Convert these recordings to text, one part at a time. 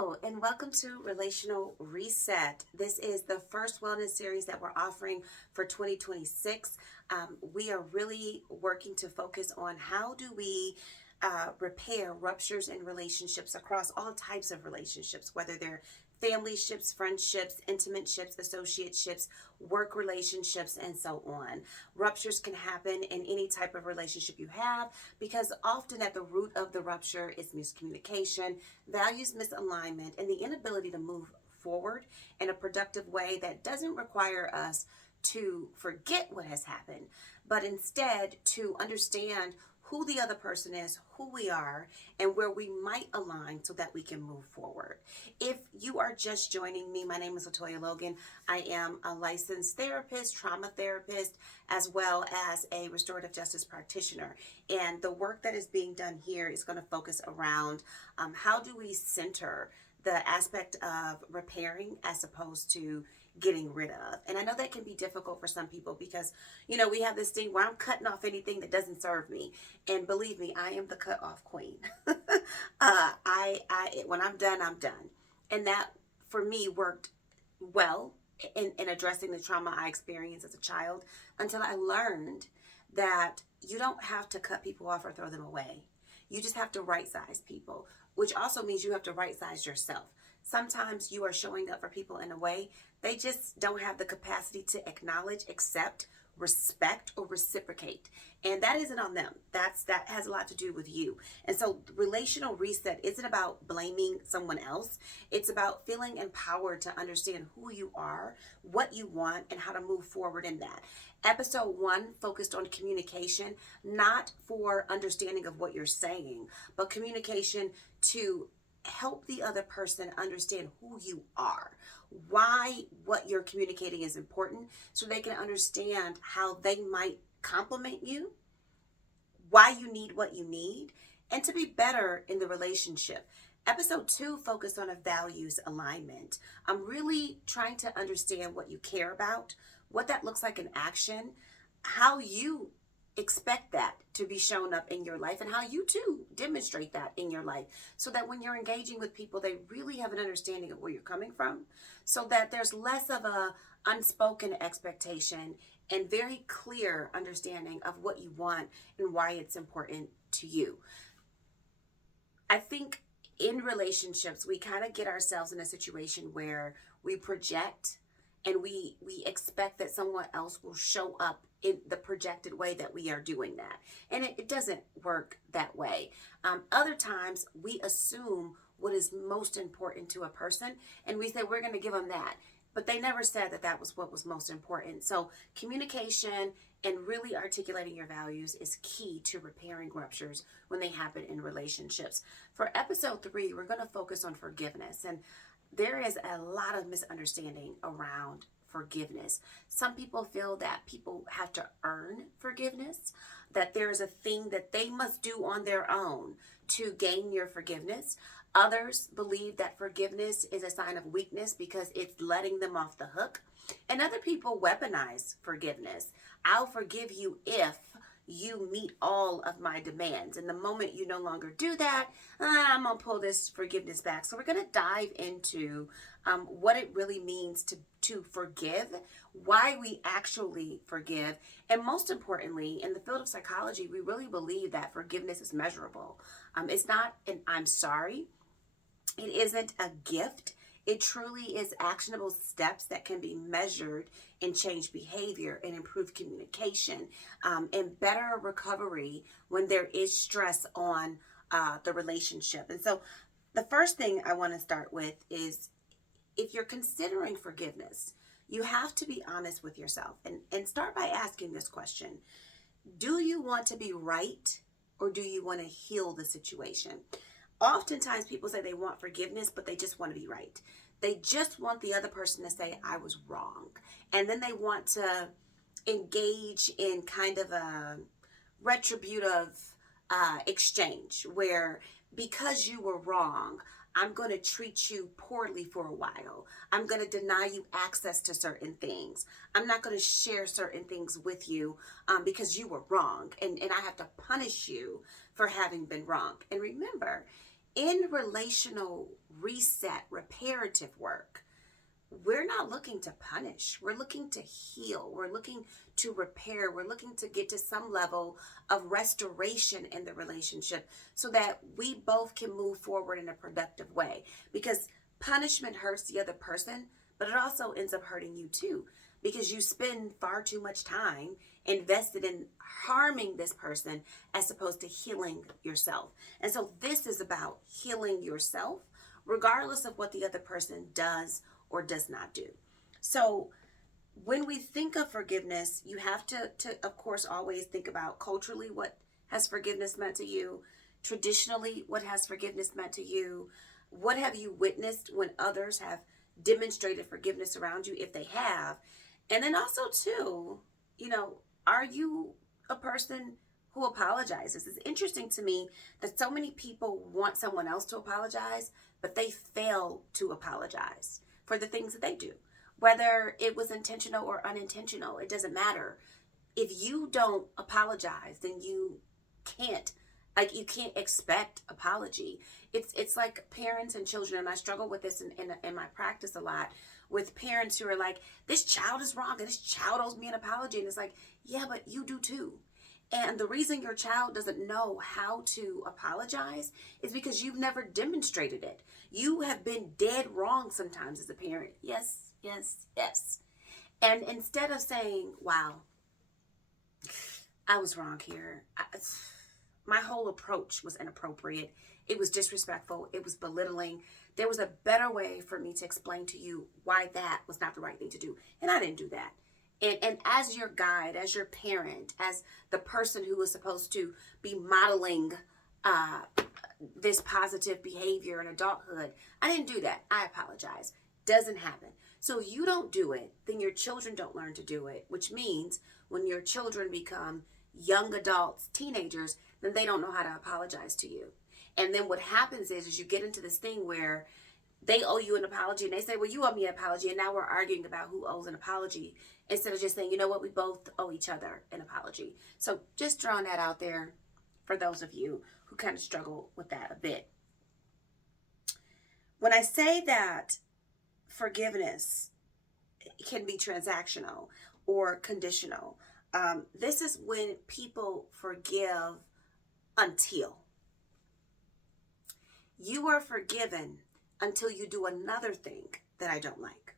Hello, and welcome to Relational Reset. This is the first wellness series that we're offering for 2026. We are really working to focus on how do we repair ruptures in relationships across all types of relationships, whether they're family ships, friendships, intimate ships, associateships, work relationships, and so on. Ruptures can happen in any type of relationship you have because often at the root of the rupture is miscommunication, values misalignment, and the inability to move forward in a productive way that doesn't require us to forget what has happened, but instead to understand who the other person is, who we are, and where we might align so that we can move forward. If you are just joining me, my name is Latoya Logan. I am a licensed therapist, trauma therapist, as well as a restorative justice practitioner. And the work that is being done here is going to focus around how do we center the aspect of repairing as opposed to getting rid of. And I know that can be difficult for some people because, we have this thing where I'm cutting off anything that doesn't serve me. And believe me, I am the cut off queen. When I'm done, I'm done. And that for me worked well in addressing the trauma I experienced as a child until I learned that you don't have to cut people off or throw them away. You just have to right size people, which also means you have to right size yourself. Sometimes you are showing up for people in a way they just don't have the capacity to acknowledge, accept, respect, or reciprocate. And that isn't on them. That has a lot to do with you. And so relational reset isn't about blaming someone else. It's about feeling empowered to understand who you are, what you want, and how to move forward in that. Episode 1 focused on communication, not for understanding of what you're saying, but communication to help the other person understand who you are, why what you're communicating is important, so they can understand how they might compliment you, why you need what you need, and to be better in the relationship. Episode 2 focused on a values alignment. I'm really trying to understand what you care about, what that looks like in action, how you expect that to be shown up in your life, and how you too demonstrate that in your life, so that when you're engaging with people, they really have an understanding of where you're coming from, so that there's less of a unspoken expectation and very clear understanding of what you want and why it's important to you. I think in relationships, we kind of get ourselves in a situation where we project and we expect that someone else will show up in the projected way that we are doing that. And it doesn't work that way. Other times we assume what is most important to a person and we say we're going to give them that. But they never said that that was what was most important. So communication and really articulating your values is key to repairing ruptures when they happen in relationships. For episode 3, we're going to focus on forgiveness. And there is a lot of misunderstanding around forgiveness. Some people feel that people have to earn forgiveness, that there is a thing that they must do on their own to gain your forgiveness. Others believe that forgiveness is a sign of weakness because it's letting them off the hook. And other people weaponize forgiveness. I'll forgive you if you meet all of my demands. And the moment you no longer do that, I'm going to pull this forgiveness back. So we're going to dive into what it really means to forgive, why we actually forgive, and most importantly, in the field of psychology, we really believe that forgiveness is measurable. It's not an I'm sorry. It isn't a gift. It truly is actionable steps that can be measured and change behavior and improve communication and better recovery when there is stress on the relationship. And so the first thing I want to start with is if you're considering forgiveness, you have to be honest with yourself and start by asking this question. Do you want to be right or do you want to heal the situation? Oftentimes people say they want forgiveness, but they just want to be right. They just want the other person to say, I was wrong. And then they want to engage in kind of a retributive exchange where because you were wrong, I'm going to treat you poorly for a while. I'm going to deny you access to certain things. I'm not going to share certain things with you because you were wrong. And I have to punish you for having been wrong. And remember, In relational reset, reparative work, we're not looking to punish. We're looking to heal. We're looking to repair. We're looking to get to some level of restoration in the relationship so that we both can move forward in a productive way. Because punishment hurts the other person, but it also ends up hurting you too. Because you spend far too much time invested in harming this person as opposed to healing yourself. And so this is about healing yourself, regardless of what the other person does or does not do. So when we think of forgiveness, you have to of course, always think about culturally what has forgiveness meant to you, traditionally what has forgiveness meant to you, what have you witnessed when others have demonstrated forgiveness around you, if they have, and then also too, are you a person who apologizes? It's interesting to me that so many people want someone else to apologize, but they fail to apologize for the things that they do. Whether it was intentional or unintentional, it doesn't matter. If you don't apologize, then you can't expect apology. It's like parents and children, and I struggle with this in my practice a lot, with parents who are like, this child is wrong and this child owes me an apology. And it's like, yeah, but you do too. And the reason your child doesn't know how to apologize is because you've never demonstrated it. You have been dead wrong sometimes as a parent. Yes, yes, yes. And instead of saying, wow, I was wrong here. My whole approach was inappropriate. It was disrespectful. It was belittling. There was a better way for me to explain to you why that was not the right thing to do. And I didn't do that. And as your guide, as your parent, as the person who was supposed to be modeling this positive behavior in adulthood, I didn't do that. I apologize. Doesn't happen. So if you don't do it, then your children don't learn to do it, which means when your children become young adults, teenagers, then they don't know how to apologize to you. And then what happens is you get into this thing where they owe you an apology and they say, well, you owe me an apology. And now we're arguing about who owes an apology instead of just saying, you know what, we both owe each other an apology. So just throwing that out there for those of you who kind of struggle with that a bit. When I say that forgiveness can be transactional or conditional, this is when people forgive until. You are forgiven until you do another thing that I don't like.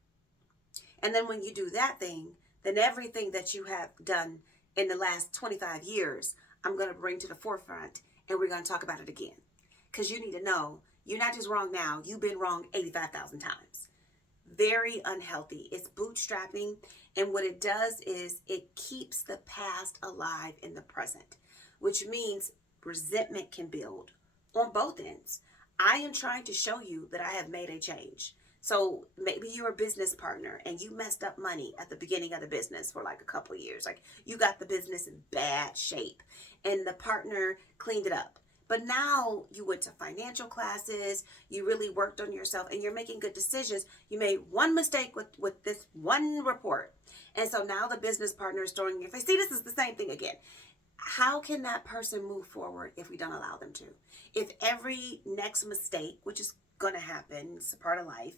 And then when you do that thing, then everything that you have done in the last 25 years, I'm going to bring to the forefront and we're going to talk about it again. Because you need to know, you're not just wrong now, you've been wrong 85,000 times. Very unhealthy. It's bootstrapping. And what it does is it keeps the past alive in the present, which means resentment can build on both ends. I am trying to show you that I have made a change. So maybe you're a business partner and you messed up money at the beginning of the business for like a couple of years. Like you got the business in bad shape and the partner cleaned it up. But now you went to financial classes, you really worked on yourself and you're making good decisions. You made one mistake with this one report. And so now the business partner is throwing in your face. See, this is the same thing again. How can that person move forward if we don't allow them to? If every next mistake, which is going to happen, it's a part of life,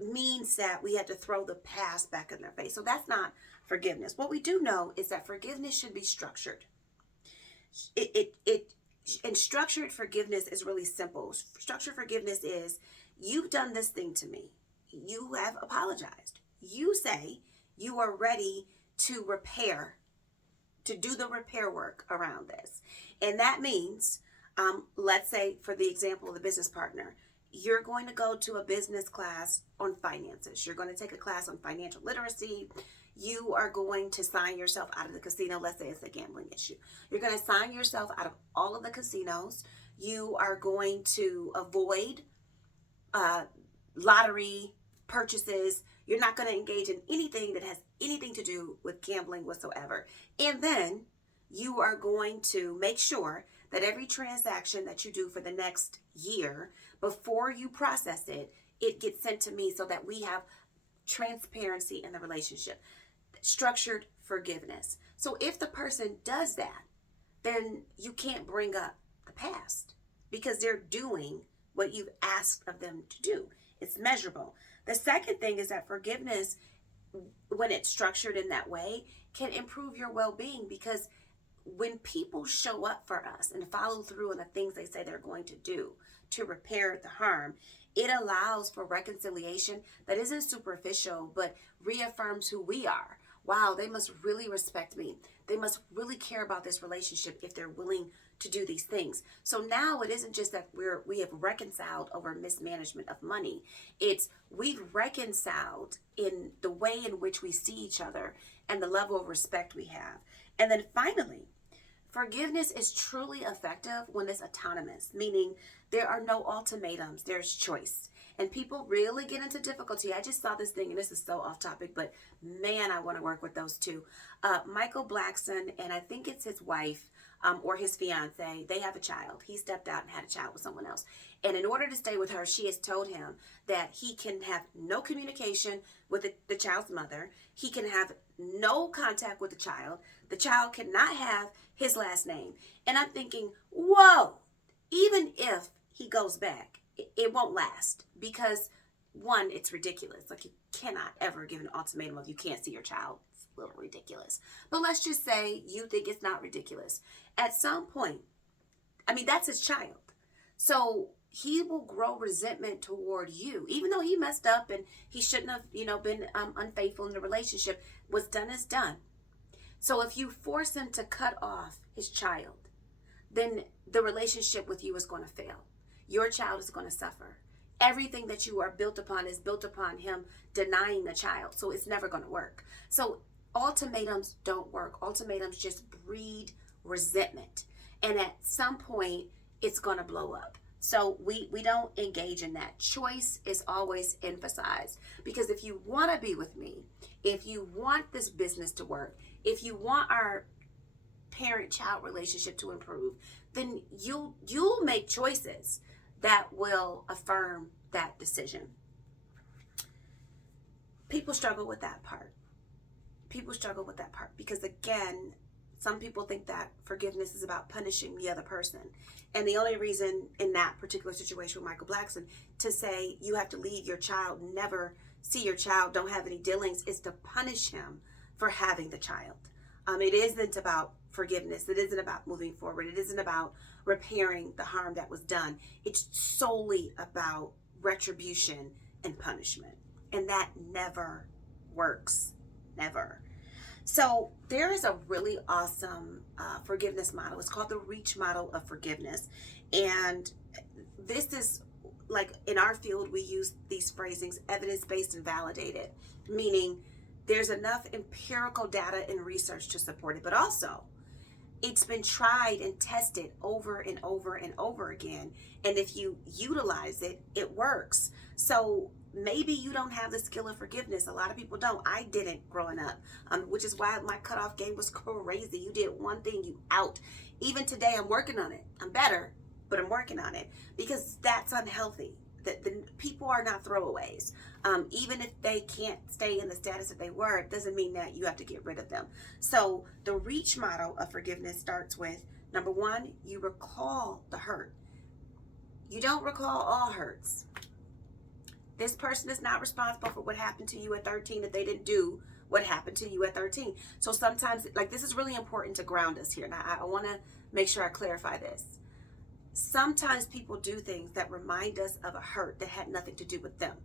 means that we have to throw the past back in their face. So that's not forgiveness. What we do know is that forgiveness should be structured. And structured forgiveness is really simple. Structured forgiveness is, you've done this thing to me. You have apologized. You say you are ready to repair, to do the repair work around this. And that means, let's say for the example of the business partner, you're going to go to a business class on finances. You're going to take a class on financial literacy. You are going to sign yourself out of the casino. Let's say it's a gambling issue. You're going to sign yourself out of all of the casinos. You are going to avoid lottery purchases. You're not going to engage in anything that has anything to do with gambling whatsoever. And then you are going to make sure that every transaction that you do for the next year, before you process it, it gets sent to me so that we have transparency in the relationship. Structured forgiveness. So if the person does that, then you can't bring up the past because they're doing what you've asked of them to do. It's measurable. The second thing is that forgiveness, when it's structured in that way, can improve your well-being, because when people show up for us and follow through on the things they say they're going to do to repair the harm, it allows for reconciliation that isn't superficial, but reaffirms who we are. Wow, they must really respect me. They must really care about this relationship if they're willing to do these things. So now it isn't just that we have reconciled over mismanagement of money. It's we've reconciled in the way in which we see each other and the level of respect we have. And then finally, forgiveness is truly effective when it's autonomous, meaning there are no ultimatums, there's choice. And people really get into difficulty. I just saw this thing, and this is so off topic, but man, I want to work with those two. Michael Blackson, and I think it's his wife or his fiance, they have a child. He stepped out and had a child with someone else. And in order to stay with her, she has told him that he can have no communication with the child's mother. He can have no contact with the child. The child cannot have his last name. And I'm thinking, whoa, even if he goes back, it won't last, because one, it's ridiculous. Like, you cannot ever give an ultimatum of you can't see your child. It's a little ridiculous. But let's just say you think it's not ridiculous. At some point, I mean, that's his child. So he will grow resentment toward you, even though he messed up and he shouldn't have, been unfaithful in the relationship. What's done is done. So if you force him to cut off his child, then the relationship with you is going to fail. Your child is going to suffer. Everything that you are built upon is built upon him denying the child. So it's never going to work. So ultimatums don't work. Ultimatums just breed resentment. And at some point, it's going to blow up. So we don't engage in that. Choice is always emphasized. Because if you want to be with me, if you want this business to work, if you want our parent-child relationship to improve, then you'll make choices that will affirm that decision. People struggle with that part. Because, again, some people think that forgiveness is about punishing the other person. And the only reason in that particular situation with Michael Blackson to say you have to leave your child, never see your child, don't have any dealings, is to punish him for having the child. It isn't about forgiveness. It isn't about moving forward. It isn't about repairing the harm that was done. It's solely about retribution and punishment. And that never works. Never. So there is a really awesome forgiveness model. It's called the REACH model of forgiveness. And this is, like, in our field, we use these phrasings, evidence-based and validated, meaning there's enough empirical data and research to support it, but also it's been tried and tested over and over and over again. And if you utilize it, it works. So maybe you don't have the skill of forgiveness. A lot of people don't. I didn't growing up, which is why my cutoff game was crazy. You did one thing, you out. Even today, I'm working on it. I'm better, but I'm working on it, because that's unhealthy. The people are not throwaways. Even if they can't stay in the status that they were, it doesn't mean that you have to get rid of them. So the REACH model of forgiveness starts with, number one, you recall the hurt. You don't recall all hurts. This person is not responsible for what happened to you at 13 if they didn't do what happened to you at 13. So sometimes, like, this is really important to ground us here. Now, I want to make sure I clarify this. Sometimes people do things that remind us of a hurt that had nothing to do with them.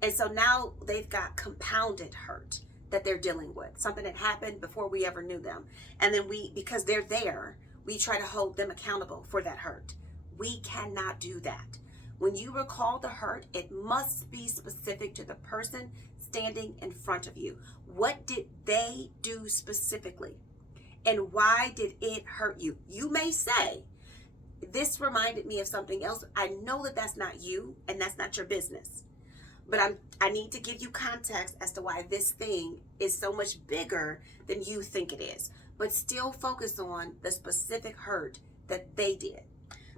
And so now they've got compounded hurt that they're dealing with, something that happened before we ever knew them. And then because they're there, we try to hold them accountable for that hurt. We cannot do that. When you recall the hurt, it must be specific to the person standing in front of you. What did they do specifically? And why did it hurt you? You may say, this reminded me of something else. I know that that's not you and that's not your business. But I need to give you context as to why this thing is so much bigger than you think it is. But still focus on the specific hurt that they did.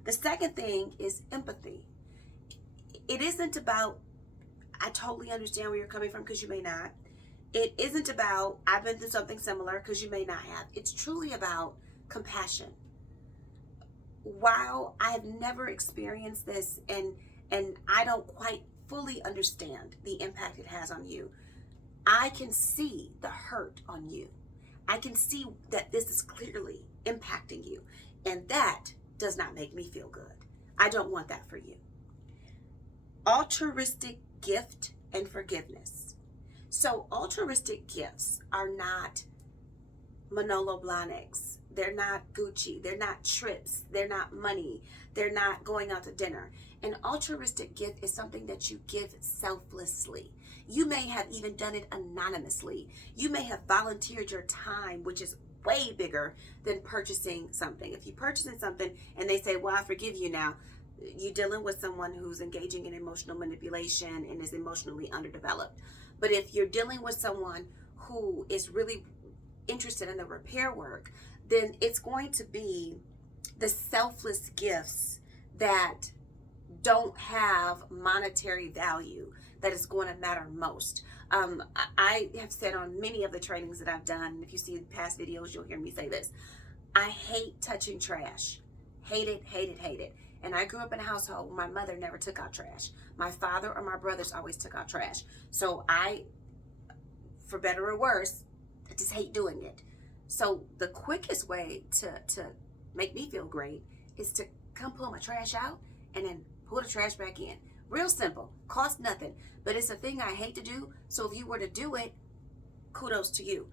The second thing is empathy. It isn't about, I totally understand where you're coming from, because you may not. It isn't about, I've been through something similar, because you may not have. It's truly about compassion. while I have never experienced this and I don't quite fully understand the impact it has on you, I can see the hurt on you. I can see that this is clearly impacting you. And that does not make me feel good. I don't want that for you. Altruistic gift and forgiveness. So altruistic gifts are not Manolo Blahniks. They're not Gucci. They're not trips. They're not money. They're not going out to dinner. An altruistic gift is something that you give selflessly. You may have even done it anonymously. You may have volunteered your time, which is way bigger than purchasing something. If you're purchasing something and they say, well, I forgive you now, you're dealing with someone who's engaging in emotional manipulation and is emotionally underdeveloped. But if you're dealing with someone who is really interested in the repair work, then it's going to be the selfless gifts that don't have monetary value that is going to matter most. I have said on many of the trainings that I've done, if you see past videos, you'll hear me say this. I hate touching trash. Hate it, hate it, hate it. And I grew up in a household where my mother never took out trash. My father or my brothers always took out trash. So I, for better or worse, I just hate doing it. So the quickest way to make me feel great is to come pull my trash out and then pull the trash back in. Real simple, cost nothing, but it's a thing I hate to do. So if you were to do it, kudos to you.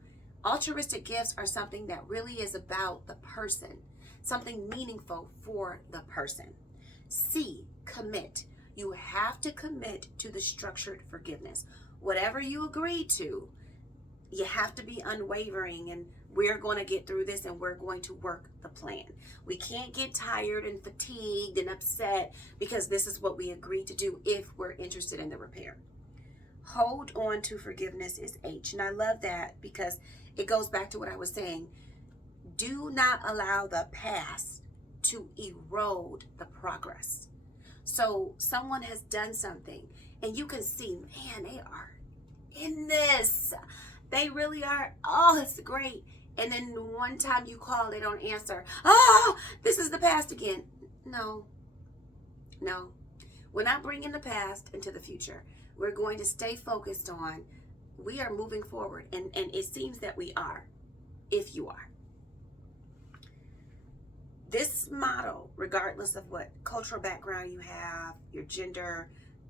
Altruistic gifts are something that really is about the person, something meaningful for the person. C, commit. You have to commit to the structured forgiveness. Whatever you agree to, you have to be unwavering, and we're going to get through this and we're going to work the plan. We can't get tired and fatigued and upset because this is what we agreed to do if we're interested in the repair. Hold on to forgiveness is H. And I love that because it goes back to what I was saying. Do not allow the past to erode the progress. So someone has done something and you can see, man, they are in this. They really are. Oh, it's great. And then one time you call, they don't answer. Oh, this is the past again. No. We're not bringing the past into the future. We're going to stay focused on, we are moving forward. And it seems that we are, if you are. This model, regardless of what cultural background you have, your gender,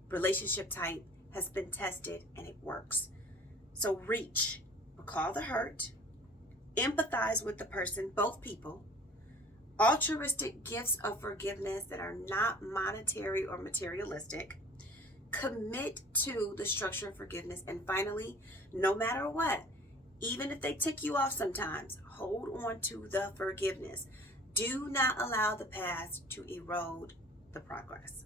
relationship type, has been tested and it works. So reach, recall the hurt, empathize with the person, both people, altruistic gifts of forgiveness that are not monetary or materialistic, commit to the structure of forgiveness, and finally, no matter what, even if they tick you off sometimes, hold on to the forgiveness. Do not allow the past to erode the progress.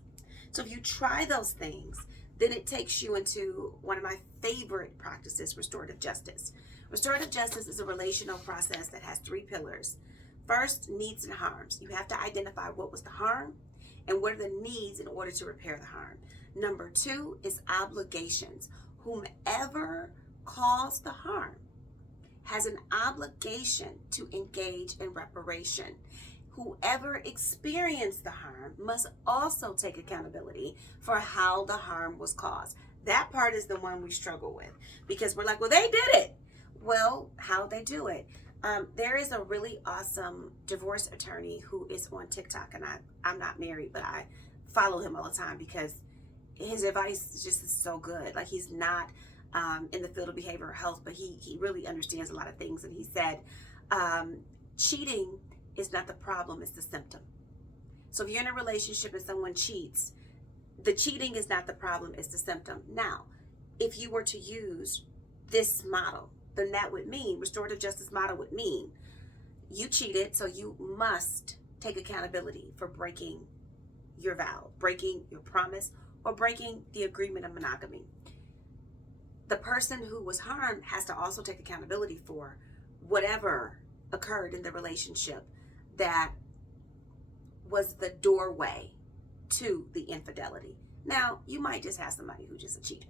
So if you try those things, then it takes you into one of my favorite practices, restorative justice. Restorative justice is a relational process that has 3 pillars. First, needs and harms. You have to identify what was the harm and what are the needs in order to repair the harm. Number 2 is obligations. Whomever caused the harm has an obligation to engage in reparation. Whoever experienced the harm must also take accountability for how the harm was caused. That part is the one we struggle with because we're like, well, they did it. Well, how'd they do it? There is a really awesome divorce attorney who is on TikTok, and I'm not married, but I follow him all the time because his advice just is so good. Like, he's not in the field of behavioral health, but he really understands a lot of things. And he said, cheating is not the problem, it's the symptom. So if you're in a relationship and someone cheats, the cheating is not the problem, it's the symptom. Now, if you were to use this model, then that would mean, restorative justice model would mean, you cheated, so you must take accountability for breaking your vow, breaking your promise, or breaking the agreement of monogamy. The person who was harmed has to also take accountability for whatever occurred in the relationship that was the doorway to the infidelity. Now, you might just have somebody who's just a cheater.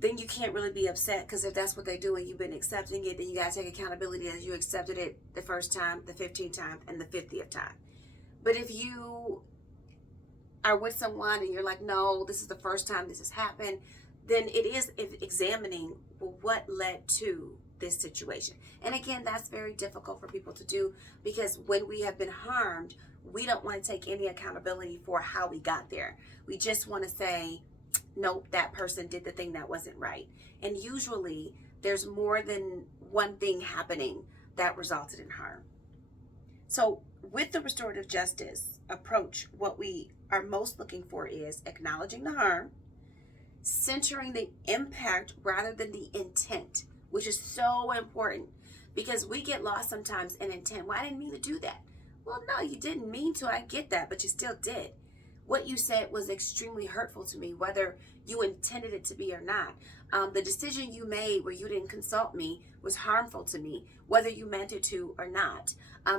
then you can't really be upset, because if that's what they do and you've been accepting it, then you got to take accountability as you accepted it the first time, the 15th time, and the 50th time. But if you are with someone and you're like, no, this is the first time this has happened, then it is examining, well, what led to this situation. And again, that's very difficult for people to do, because when we have been harmed, we don't want to take any accountability for how we got there. We just want to say, nope, that person did the thing that wasn't right. And usually there's more than one thing happening that resulted in harm. So with the restorative justice approach, what we are most looking for is acknowledging the harm, centering the impact rather than the intent, which is so important, because we get lost sometimes in intent. Well, I didn't mean to do that. Well, no, you didn't mean to. I get that, but you still did. What you said was extremely hurtful to me, whether you intended it to be or not. The decision you made where you didn't consult me was harmful to me, whether you meant it to or not.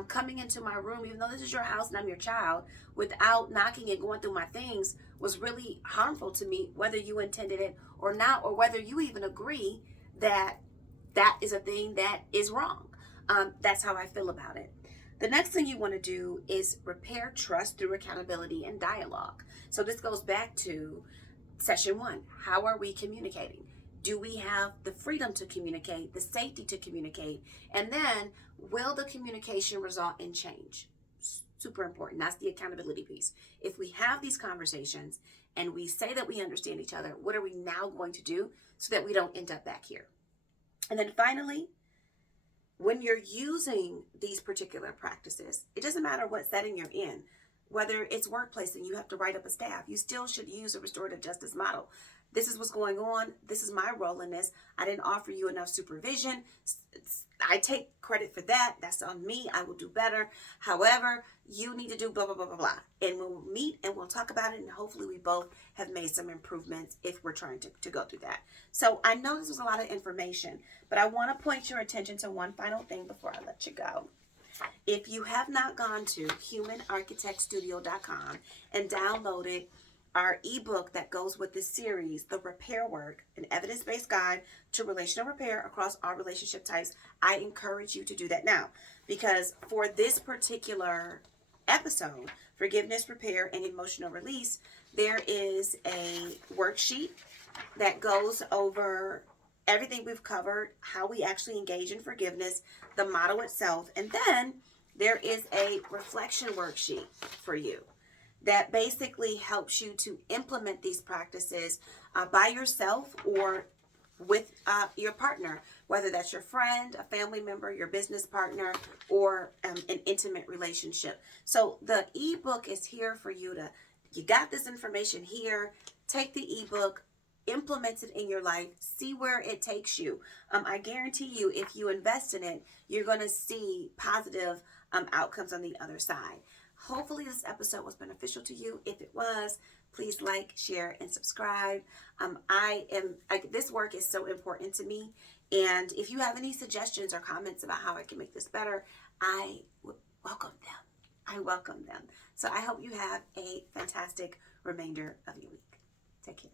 Coming into my room, even though this is your house and I'm your child, without knocking and going through my things was really harmful to me, whether you intended it or not, or whether you even agree that that is a thing that is wrong. That's how I feel about it. The next thing you want to do is repair trust through accountability and dialogue. So this goes back to session 1. How are we communicating? Do we have the freedom to communicate, the safety to communicate? And then, will the communication result in change? Super important. That's the accountability piece. If we have these conversations and we say that we understand each other, what are we now going to do so that we don't end up back here? And then finally, when you're using these particular practices, it doesn't matter what setting you're in, whether it's workplace and you have to write up a staff, you still should use a restorative justice model. This is what's going on. This is my role in this. I didn't offer you enough supervision. I take credit for that. That's on me. I will do better. However, you need to do blah, blah, blah, blah, blah. And we'll meet and we'll talk about it. And hopefully we both have made some improvements if we're trying to go through that. So I know this was a lot of information, but I want to point your attention to one final thing before I let you go. If you have not gone to humanarchitectstudio.com and downloaded our ebook that goes with this series, The Repair Work, an evidence-based guide to relational repair across all relationship types, I encourage you to do that now. Because for this particular episode, Forgiveness, Repair, and Emotional Release, there is a worksheet that goes over everything we've covered, how we actually engage in forgiveness, the model itself, and then there is a reflection worksheet for you that basically helps you to implement these practices by yourself or with your partner, whether that's your friend, a family member, your business partner, or an intimate relationship. So the ebook is here for you to, you got this information here, take the ebook, implement it in your life, see where it takes you. I guarantee you, if you invest in it, you're going to see positive outcomes on the other side. Hopefully this episode was beneficial to you. If it was, please like, share, and subscribe. This work is so important to me. And if you have any suggestions or comments about how I can make this better, I would welcome them. I welcome them. So I hope you have a fantastic remainder of your week. Take care.